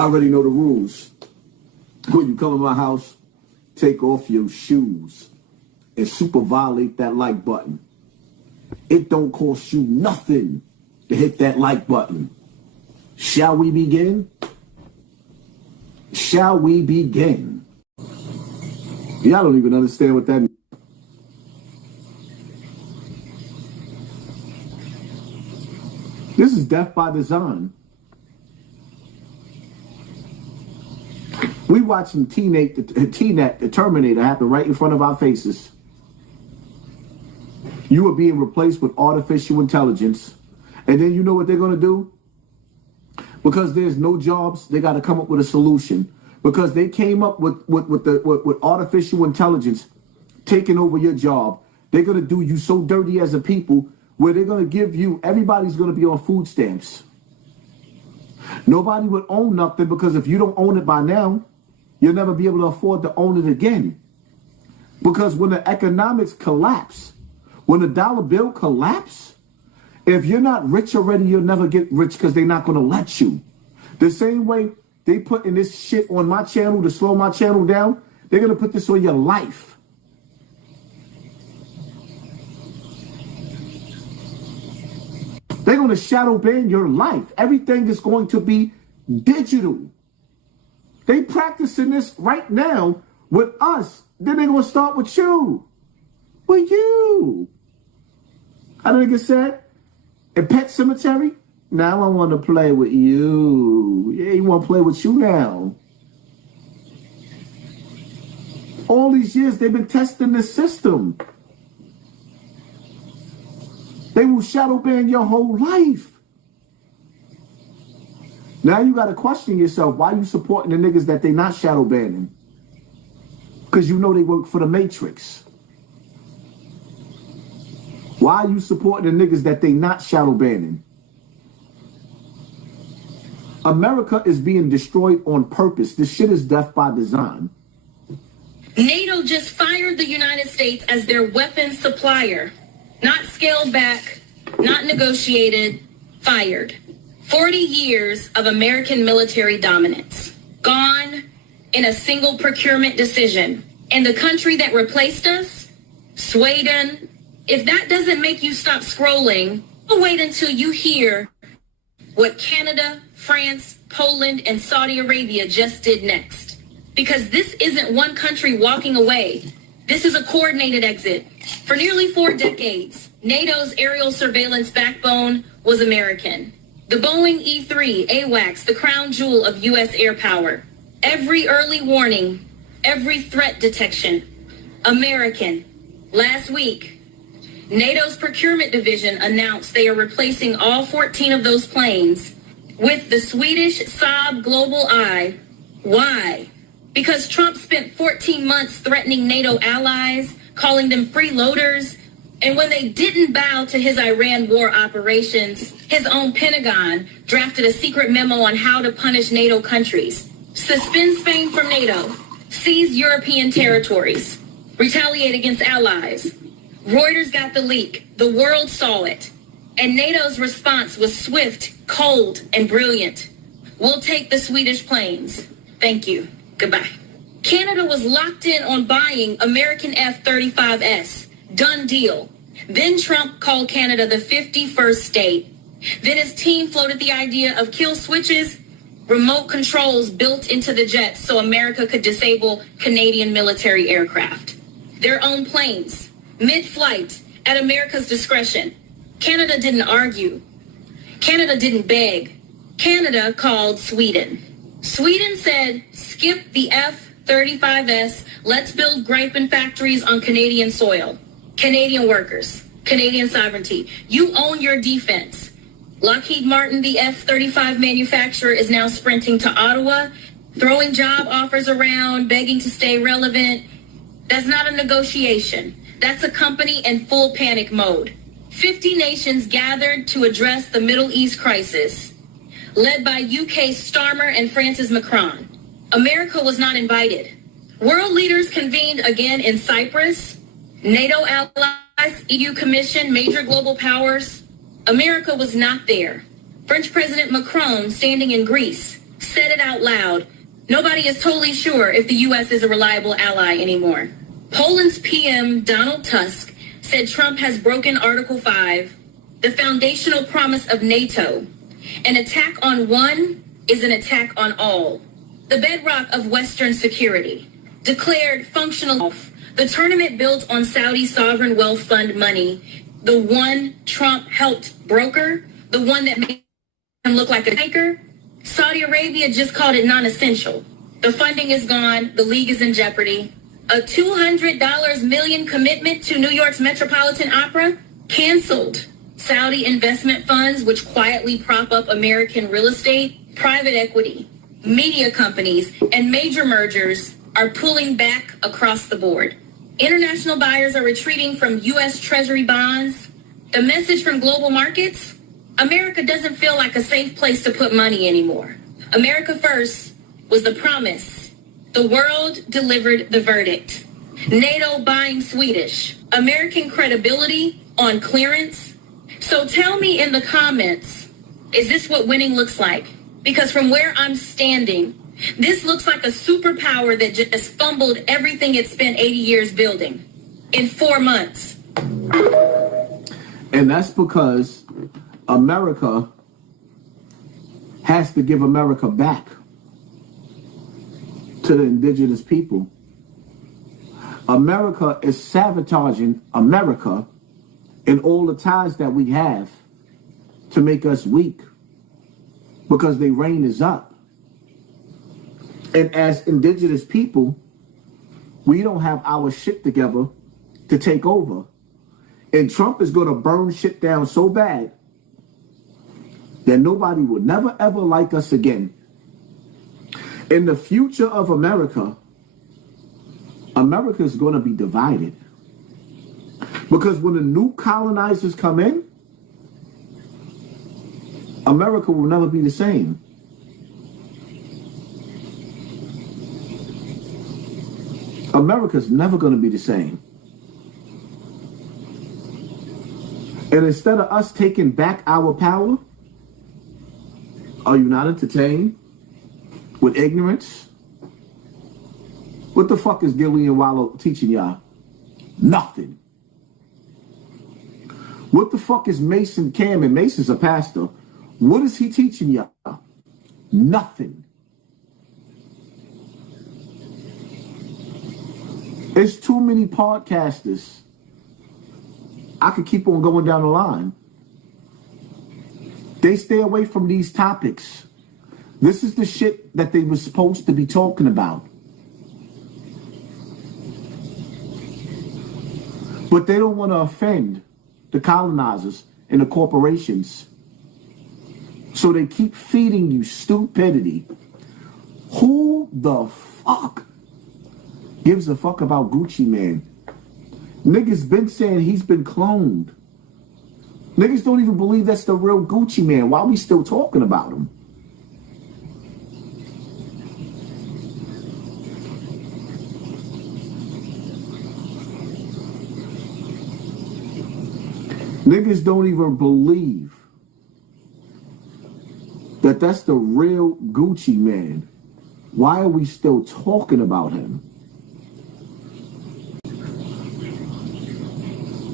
Y'all already know the rules. When you come in my house, take off your shoes and super violate that like button. It don't cost you nothing to hit that like button. Shall we begin? Shall we begin? Y'all don't even understand what that means. This is death by design. We watching T-Net, the Terminator, happen right in front of our faces. You are being replaced with artificial intelligence. And then you know what they're going to do? Because there's no jobs, they got to come up with a solution. Because they came up with artificial intelligence taking over your job. They're going to do you so dirty as a people where they're going to give you, everybody's going to be on food stamps. Nobody would own nothing because if you don't own it by now, you'll never be able to afford to own it again. Because when the economics collapse, when the dollar bill collapse, if you're not rich already, you'll never get rich because they're not going to let you. The same way they put in this shit on my channel to slow my channel down, they're going to put this on your life. They're going to shadow ban your life. Everything is going to be digital. They practicing this right now with us. Then they're going to start with you. With you. How did it get said? In Pet Cemetery? Now I want to play with you. Yeah, you want to play with you now. All these years they've been testing this system. They will shadow ban your whole life. Now you got to question yourself. Why you supporting the niggas that they not shadow banning? Because you know they work for the Matrix. Why are you supporting the niggas that they not shadow banning? America is being destroyed on purpose. This shit is death by design. NATO just fired the United States as their weapons supplier. Not scaled back, not negotiated, fired. 40 years of American military dominance. Gone in a single procurement decision. And the country that replaced us, Sweden, if that doesn't make you stop scrolling, we'll wait until you hear what Canada, France, Poland, and Saudi Arabia just did next. Because this isn't one country walking away. This is a coordinated exit. For nearly 4 decades, NATO's aerial surveillance backbone was American. The Boeing E-3, AWACS, the crown jewel of U.S. air power. Every early warning, every threat detection, American. Last week, NATO's procurement division announced they are replacing all 14 of those planes with the Swedish Saab Global Eye. Why? Because Trump spent 14 months threatening NATO allies, calling them freeloaders, and when they didn't bow to his Iran war operations, his own Pentagon drafted a secret memo on how to punish NATO countries. Suspend Spain from NATO, seize European territories, retaliate against allies. Reuters got the leak, the world saw it, and NATO's response was swift, cold, and brilliant. We'll take the Swedish planes. Thank you. Goodbye. Canada was locked in on buying American F-35S. Done deal. Then Trump called Canada the 51st state. Then his team floated the idea of kill switches, remote controls built into the jets so America could disable Canadian military aircraft. Their own planes, mid-flight, at America's discretion. Canada didn't argue. Canada didn't beg. Canada called Sweden. Sweden said, skip the F-35S, let's build Gripen factories on Canadian soil. Canadian workers, Canadian sovereignty. You own your defense. Lockheed Martin, the F-35 manufacturer, is now sprinting to Ottawa, throwing job offers around, begging to stay relevant. That's not a negotiation. That's a company in full panic mode. 50 nations gathered to address the Middle East crisis, led by UK's Starmer and France's Macron. America was not invited. World leaders convened again in Cyprus, NATO allies, EU Commission, major global powers. America was not there. French President Macron standing in Greece, said it out loud. Nobody is totally sure if the U.S. is a reliable ally anymore. Poland's PM, Donald Tusk, said Trump has broken Article 5, the foundational promise of NATO. An attack on one is an attack on all. The bedrock of Western security. Declared functional. The tournament built on Saudi sovereign wealth fund money. The one Trump helped broker. The one that made him look like a taker. Saudi Arabia just called it non-essential. The funding is gone. The league is in jeopardy. A $200 million commitment to New York's Metropolitan Opera canceled. Saudi investment funds, which quietly prop up American real estate, private equity, media companies, and major mergers are pulling back across the board. International buyers are retreating from U.S. Treasury bonds. The message from global markets: America doesn't feel like a safe place to put money anymore. America first was the promise. The world delivered the verdict. NATO buying Swedish. American credibility on clearance. So tell me in the comments, is this what winning looks like? Because from where I'm standing, this looks like a superpower that just fumbled everything it spent 80 years building in 4 months. And that's because America has to give America back to the indigenous people. America is sabotaging America and all the ties that we have to make us weak because their reign is up. And as indigenous people, we don't have our shit together to take over. And Trump is going to burn shit down so bad that nobody will never ever like us again. In the future of America, America is going to be divided. Because when the new colonizers come in, America will never be the same. America's never going to be the same. And instead of us taking back our power, are you not entertained with ignorance? What the fuck is Gillian Wallow teaching y'all? Nothing. What the fuck is Mason Cam? And Mason's a pastor. What is he teaching y'all? Nothing. There's too many podcasters. I could keep on going down the line. They stay away from these topics. This is the shit that they were supposed to be talking about. But they don't want to offend the colonizers and the corporations. So they keep feeding you stupidity. Who the fuck gives a fuck about Gucci Man? Niggas been saying he's been cloned. Niggas don't even believe that's the real Gucci Man. Why are we still talking about him? Niggas don't even believe that that's the real Gucci Man. Why are we still talking about him?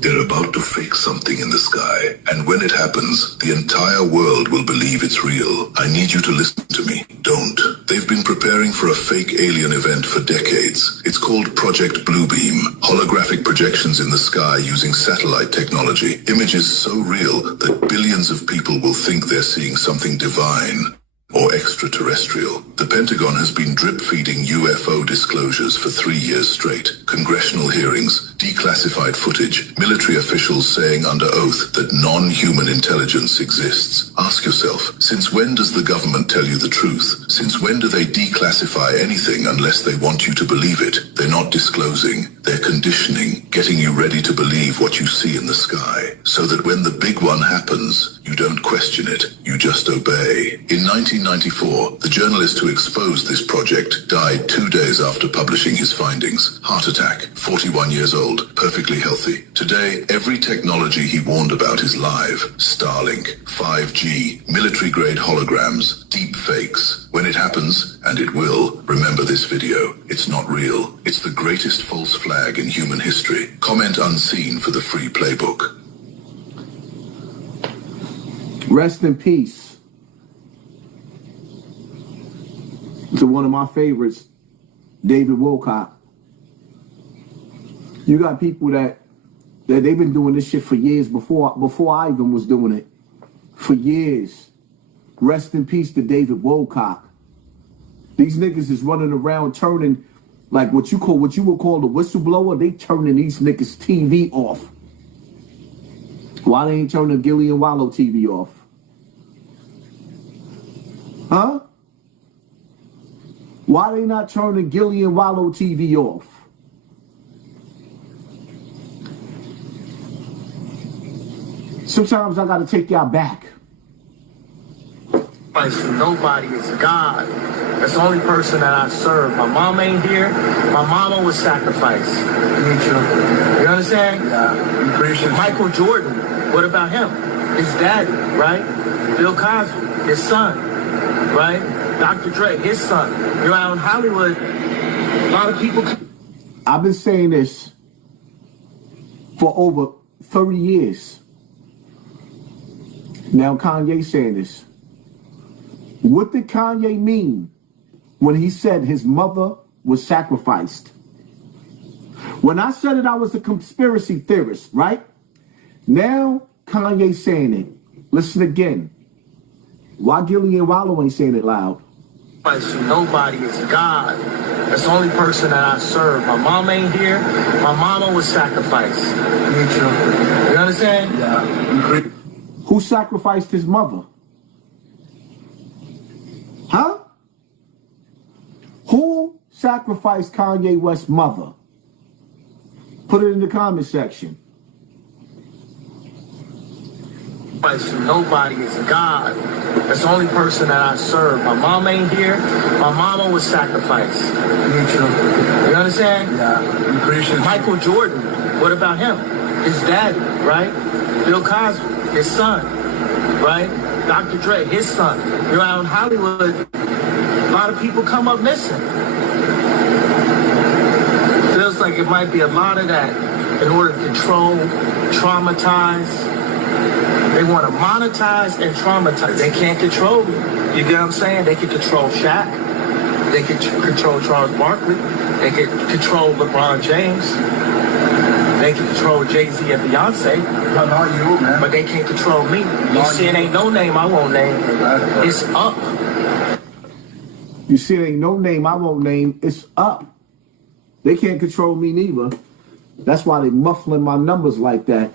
They're about to fake something in the sky, and when it happens, the entire world will believe it's real. I need you to listen to me. Don't. They've been preparing for a fake alien event for decades. It's called Project Bluebeam. Holographic projections in the sky using satellite technology. Images so real that billions of people will think they're seeing something divine or extraterrestrial. The Pentagon has been drip-feeding UFO disclosures for 3 years straight. Congressional hearings, declassified footage, military officials saying under oath that non-human intelligence exists. Ask yourself, since when does the government tell you the truth? Since when do they declassify anything unless they want you to believe it? They're not disclosing, they're conditioning, getting you ready to believe what you see in the sky, so that when the big one happens, You don't question it, you just obey. In 1994, the journalist who exposed this project died 2 days after publishing his findings. Heart attack, 41 years old, perfectly healthy. Today, every technology he warned about is live. Starlink, 5G, military-grade holograms, deep fakes. When it happens, and it will, remember this video. It's not real. It's the greatest false flag in human history. Comment unseen for the free playbook. Rest in peace to one of my favorites, David Wilcock. You got people that they've been doing this shit for years before I even was doing it. For years. Rest in peace to David Wilcock. These niggas is running around turning like what you would call the whistleblower. They turning these niggas TV off. Why they ain't turning Gillian Wallow TV off? Huh? Why they not turning Gillian Wallow TV off? Sometimes I gotta take y'all back. Nobody is God. That's the only person that I serve. My mom ain't here. My mama was sacrificed. You understand? Yeah. Appreciate Michael Jordan. What about him? His daddy, right? Bill Cosby, his son, right? Dr. Dre, his son. You're out in Hollywood. A lot of people. I've been saying this for over 30 years. Now Kanye saying this. What did Kanye mean when he said his mother was sacrificed? When I said it, I was a conspiracy theorist, right? Now Kanye saying it. Listen again. Why Gillian Wallow ain't saying it loud? Nobody is God. That's the only person that I serve. My mom ain't here. My mama was sacrificed. You understand? Yeah. Who sacrificed his mother? Huh? Who sacrificed Kanye West's mother? Put it in the comment section. Nobody is God. That's the only person that I serve. My mom ain't here. My mama was sacrificed. You understand? Yeah. Appreciate Michael Jordan. What about him? His daddy, right? Bill Cosby, his son, right? Dr. Dre, his son. You're out in Hollywood. A lot of people come up missing. Feels like it might be a lot of that in order to control, traumatize. They want to monetize and traumatize. They can't control you. You get what I'm saying? They can control Shaq. They can control Charles Barkley. They can control LeBron James. They can control Jay-Z and Beyonce. No, not you, man. But they can't control me. You see, it ain't no name I won't name. It's up. You see, it ain't no name I won't name. It's up. They can't control me neither. That's why they muffling my numbers like that.